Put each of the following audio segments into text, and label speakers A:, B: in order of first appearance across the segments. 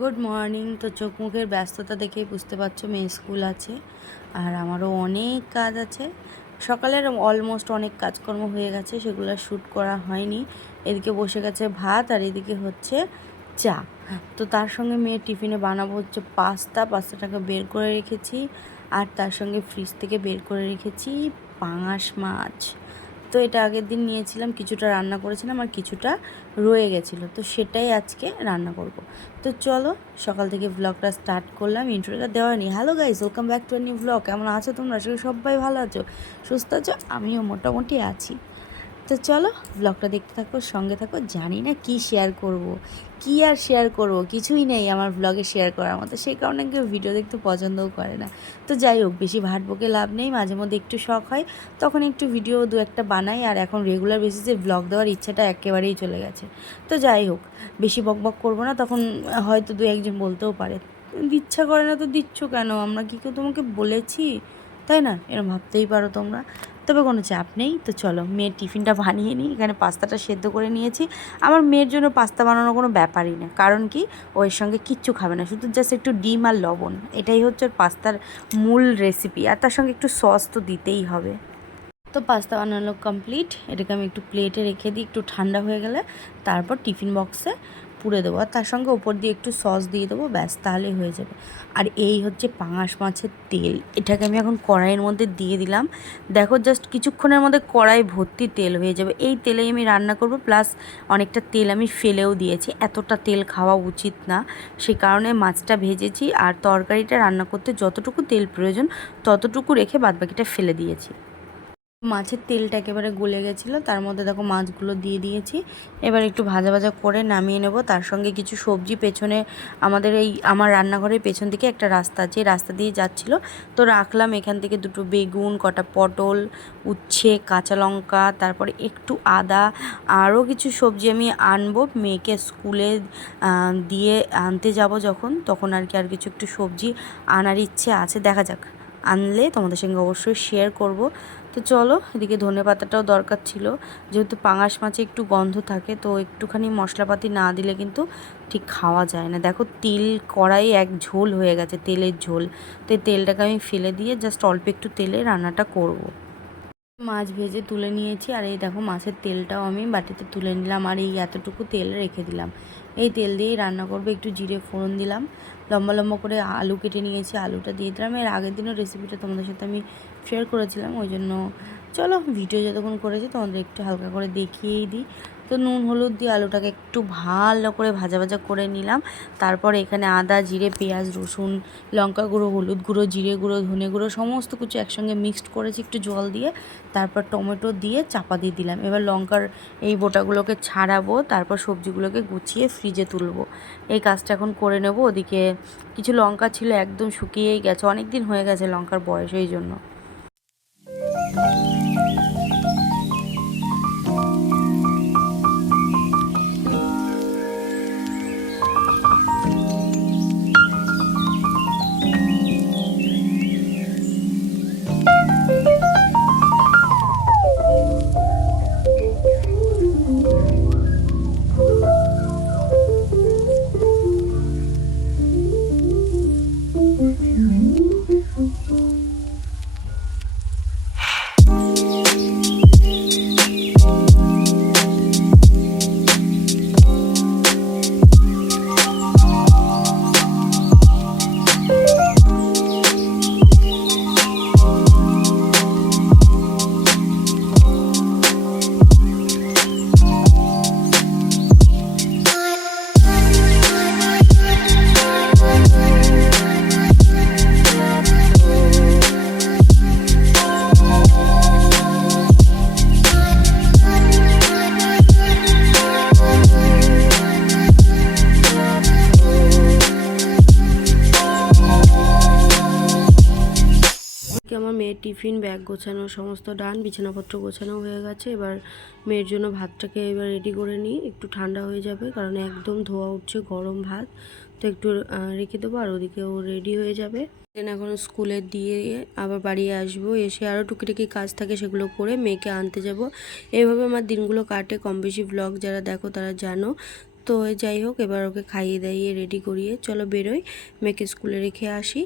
A: Good morning তো চোখ মুখের ব্যস্ততা দেখেই বুঝতে পারছ, মেয়ে স্কুল আছে আর আমারও অনেক কাজ আছে। সকালের অলমোস্ট অনেক কাজকর্ম হয়ে গেছে, সেগুলো শ্যুট করা হয়নি। এদিকে বসে গেছে ভাত আর এদিকে হচ্ছে চা। তো তার সঙ্গে মেয়ের টিফিনে বানাবো হচ্ছে পাস্তা, পাস্তাটাকে বের করে রেখেছি আর তার সঙ্গে ফ্রিজ থেকে বের করে রেখেছি পাঙাশ মাছ। তো এটা আগের দিন নিয়েছিলাম, কিছুটা রান্না করেছিলাম আর কিছুটা রয়ে গেছিল। তো সেটাই আজকে রান্না করব। তো চলো, সকাল থেকে ব্লগটা স্টার্ট করলাম। ইন্ট্রোটা দেওয়া নেই। Hello guys welcome back to new blog কেমন আছো তোমরা? সবাই ভালো আছো, সুস্থ আছো। আমিও মোটামুটি আছি। তো চলো ব্লগটা দেখতে থাকো, সঙ্গে থাকো। জানি না কি শেয়ার করব। কি আর শেয়ার করব, কিছুই নেই আমার ব্লগে শেয়ার করার মতো। সেই কারণে কেউ ভিডিও দেখতে পছন্দও করে না। তো যাই হোক, বেশি ভাট বকে লাভ নেই। মাঝে মধ্যে একটু শখ হয়, তখন একটু ভিডিও দু একটা বানাই, আর এখন রেগুলার বেসিসে ব্লগ দেওয়ার ইচ্ছাটা একেবারেই চলে গেছে। তো যাই হোক, বেশি বক বক করব না, তখন হয়তো দু একজন বলতেও পারে। ইচ্ছা করে না তো দিচ্ছ কেন? আমরা কি কেউ তোমাকে বলেছি? তাই না? এরকম ভাবতেই পারো তোমরা। তবে কোনো চাপ নেই। তো চলো, মেয়ের টিফিনটা বানিয়ে নিই। এখানে পাস্তাটা সেদ্ধ করে নিয়েছি। আমার মেয়ের জন্য পাস্তা বানানোর কোনো ব্যাপারই না। কারণ কি? ওর সঙ্গে কিচ্ছু খাবে না। শুধু জাস্ট একটু ডিম আর লবণ। এটাই হচ্ছে ওর পাস্তার মূল রেসিপি আর তার সঙ্গে একটু সস তো দিতেই হবে। তো পাস্তা বানানো কমপ্লিট এটাকে আমি একটু প্লেটে রেখে দিই। একটু ঠান্ডা হয়ে গেলে তারপর টিফিন বক্সে পুড়ে দেবো আর তার সঙ্গে ওপর দিয়ে একটু সস দিয়ে দেবো, ব্যাস তাহলেই হয়ে যাবে। আর এই হচ্ছে পাঙাশ মাছের তেল। এটাকে আমি এখন কড়াইয়ের মধ্যে দিয়ে দিলাম। দেখো জাস্ট কিছুক্ষণের মধ্যে কড়াই ভর্তি তেল হয়ে যাবে। এই তেলেই আমি রান্না করব প্লাস অনেকটা তেল আমি ফেলেও দিয়েছি। এতটা তেল খাওয়া উচিত না। সে কারণে মাছটা ভেজেছি আর তরকারিটা রান্না করতে যতটুকু তেল প্রয়োজন ততটুকু রেখে বাদবাকিটা ফেলে দিয়েছি। মাছের তেলটা একেবারে গলে গেছিল, তার মধ্যে দেখো মাছগুলো দিয়ে দিয়েছি। এবার একটু ভাজা ভাজা করে নামিয়ে নেব। তার সঙ্গে কিছু সবজি, পেছনে আমাদের এই আমার রান্নাঘরের পেছন দিকে একটা রাস্তা আছে রাস্তা দিয়ে যাচ্ছিল। তো রাখলাম এখান থেকে দুটো বেগুন, কটা পটল, উচ্ছে, কাঁচা লঙ্কা, তারপরে একটু আদা, আরও কিছু সবজি আমি আনব। মেয়েকে স্কুলে দিয়ে আনতে যাব যখন, তখন আর কি আর কিছু একটু সবজি আনার ইচ্ছে আছে। দেখা যাক, আনলে তোমাদের সঙ্গে অবশ্যই শেয়ার করব। তো চলো, এদিকে ধনে পাতাটাও দরকার ছিল। যেহেতু পাঙাশ মাছে একটু গন্ধ থাকে, তো একটুখানি মশলাপাতি না দিলে কিন্তু ঠিক খাওয়া যায় না। দেখো, তেল কড়াই এক ঝোল হয়ে গেছে, তেলের ঝোল। তো এই তেলটাকে আমি ফেলে দিয়ে জাস্ট অল্প একটু তেলে রান্নাটা করব। মাছ ভেজে তুলে নিয়েছি, আর এই দেখো, মাছের তেলটাও আমি বাটিতে তুলে নিলাম, আর এই এতটুকু তেল রেখে দিলাম। এই তেল দিয়েই রান্না করব, একটু জিরে ফোড়ন দিলাম। লম্বা লম্বা করে আলু কেটে নিয়েছি, আলুটা দিয়ে দিলাম। এর আগের দিনও রেসিপিটা তোমাদের সাথে আমি শেয়ার করেছিলাম, ওই জন্য চলো ভিডিও যতক্ষণ করেছি তোমাদের একটু হালকা করে দেখিয়েই দিই। তো নুন, হলুদ দিয়ে আলুটাকে একটু ভালো করে ভাজা ভাজা করে নিলাম। তারপর এখানে আদা, জিরে, পেঁয়াজ, রসুন, লঙ্কা গুঁড়ো, হলুদ গুঁড়ো, জিরে গুঁড়ো, ধনে গুঁড়ো, সমস্ত কিছু একসঙ্গে মিক্সড করেছি একটু জল দিয়ে। তারপর টমেটো দিয়ে চাপা দিয়ে দিলাম। এবার লঙ্কার এই বোটাগুলোকে ছাড়াবো, তারপর সবজিগুলোকে গুছিয়ে ফ্রিজে তুলবো। এই কাজটা এখন করে নেব। ওদিকে কিছু লঙ্কা ছিল একদম শুকিয়েই গেছে। অনেক দিন হয়ে গেছে লঙ্কার বয়স এই জন্য।
B: আজকে আমার মেয়ের টিফিন, ব্যাগ গোছানো, সমস্ত ডান, বিছানাপত্র গোছানো হয়ে গেছে। এবার মেয়ের জন্য ভাতটাকে এবার রেডি করে নিই। একটু ঠান্ডা হয়ে যাবে, কারণ একদম ধোয়া উঠছে, গরম ভাত। তো একটু রেখে দেবো আর ওদিকে ও রেডি হয়ে যাবে। দেন এখন স্কুলে দিয়ে আবার বাড়ি আসব। এসে আরও টুকিটাকি কাজ থাকে, সেগুলো করে মেয়েকে আনতে যাব। এইভাবে আমার দিনগুলো কাটে। কম বেশি ব্লগ যারা দেখো, তারা জানো।
A: তো যাই হোক, এবার ওকে খাইয়ে দাইয়ে রেডি করিয়ে চলো বেরোই, মেয়েকে স্কুলে রেখে আসি।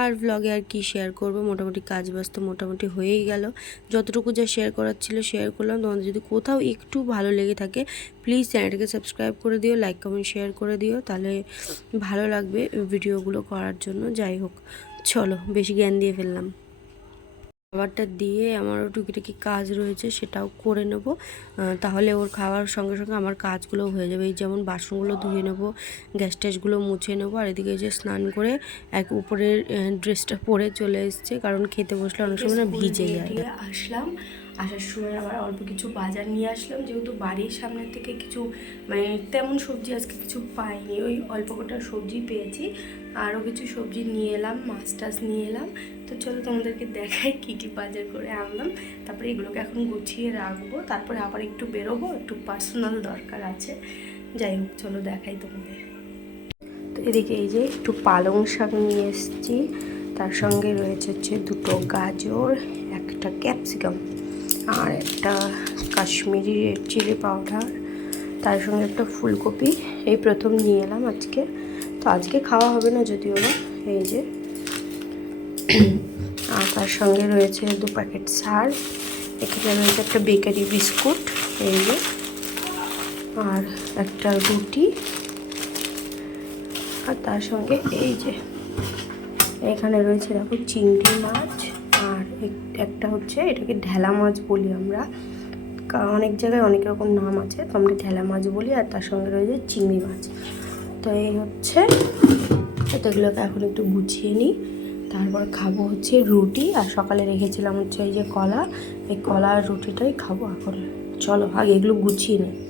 A: আর ব্লগে আর কি শেয়ার করব? মোটামুটি কাজ ব্যস্ত মোটামুটি হয়েই গেল। যতটুকু যা শেয়ার করার ছিল শেয়ার করলাম। তোমাদের যদি কোথাও একটু ভালো লেগে থাকে প্লিজ চ্যানেলটাকে সাবস্ক্রাইব করে দিও লাইক কমেন্ট শেয়ার করে দিও। তাহলে ভালো লাগবে ভিডিওগুলো করার জন্য। যাই হোক, চলো, বেশি জ্ঞান দিয়ে ফেললাম। খাবারটা দিয়ে আমারও টুকিটাকি কাজ রয়েছে সেটাও করে নেব। তাহলে ওর খাওয়ার সঙ্গে সঙ্গে আমার কাজগুলো হয়ে যাবে। এই যেমন বাসনগুলো ধুয়ে নেব গ্যাস ট্যাসগুলো মুছে নেব আর এদিকে যে স্নান করে এক উপরের ড্রেসটা পরে চলে এসছে কারণ খেতে বসলে অনেক সময় না ভিজে যায়।
B: আসলাম। আসার সময় আবার অল্প কিছু বাজার নিয়ে আসলাম, যেহেতু বাড়ির সামনে থেকে কিছু মানে তেমন সবজি আজকে কিছু পাইনি, ওই অল্প কটা সবজি পেয়েছি, আরও কিছু সবজি নিয়ে এলাম, মাছ টাছ নিয়ে এলাম। তো চলো তোমাদেরকে দেখাই কী কী বাজার করে আনলাম, তারপরে এগুলোকে এখন গুছিয়ে রাখব, তারপরে আবার একটু বেরোবো, একটু পার্সোনাল দরকার আছে। যাই হোক, চলো দেখাই তোমাদের। তো এদিকে এই যে একটু পালং শাক নিয়ে এসেছি, তার সঙ্গে রয়েছে হচ্ছে দুটো গাজর, একটা ক্যাপসিকাম। আর একটা কাশ্মীরি রেড চিলি পাউডার, তার সঙ্গে একটা ফুলকপি। এই প্রথম নিয়ে এলাম আজকে। তো আজকে খাওয়া হবে না যদিও বা, এই যে। আর তার সঙ্গে রয়েছে দু প্যাকেট সার এখানে রয়েছে একটা বেকারি বিস্কুট, এই যে। আর একটা রুটি। আর তার সঙ্গে এই যে, এখানে রয়েছে দেখো চিংড়ি মাছ। আর এক- একটা হচ্ছে এটাকে ঢেলা মাছ বলি আমরা। অনেক জায়গায় অনেক রকম নাম আছে, তো আমরা ঢেলা মাছ বলি আর তার সঙ্গে রয়েছে চিংড়ি মাছ। তো এই হচ্ছে, তো এগুলোকে এখন একটু গুছিয়ে নিই। তারপর খাব হচ্ছে রুটি, আর সকালে রেখেছিলাম হচ্ছে এই যে কলা, এই কলা আর রুটিটাই খাব এখন। চলো আগে এগুলো গুছিয়ে নিই।